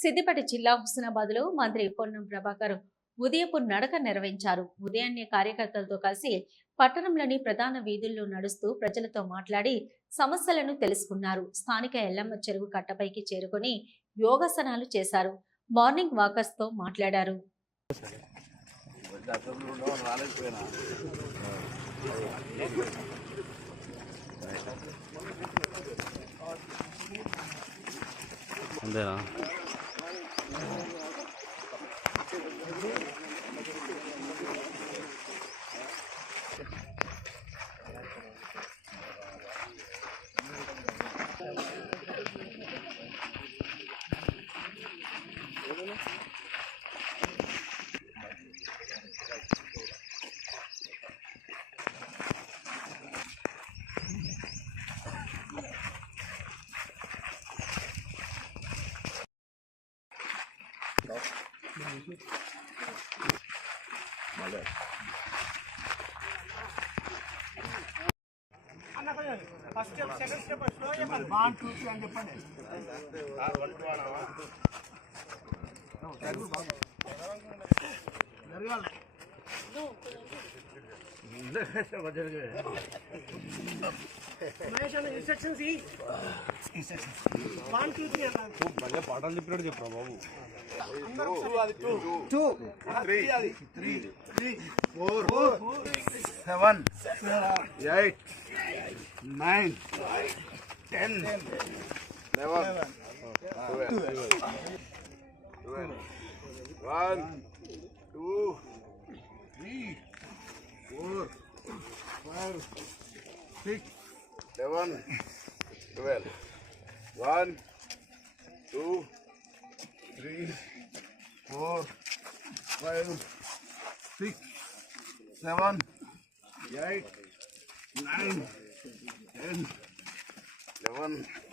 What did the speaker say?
సిద్దిపేట జిల్లా హుస్నాబాద్లో మంత్రి పొన్నం ప్రభాకర్ ఉదయపు నడక నిర్వహించారు. ఉదయాన్నే కార్యకర్తలతో కలిసి పట్టణంలోని ప్రధాన వీధుల్లో నడుస్తూ ప్రజలతో మాట్లాడి సమస్యలను తెలుసుకున్నారు. స్థానిక ఎల్లమ్మ చెరువు కట్టపైకి చేరుకొని యోగాసనాలు చేశారు. మార్నింగ్ వాకర్స్ తో మాట్లాడారు. అంతేనా? First step second step slow చెప్పండి 1 2 3 అని చెప్పండి ఇన్స్ట్రక్షన్స్ 1 2 3 అన్న భలే పాఠాలు చెప్పినట్టు చెప్పరా బాబు. 2 3 4 7 8 9 10 11 12 1 2 3 4 5 6 7 12 1 2 3 4 5 6 7 8 9 10 11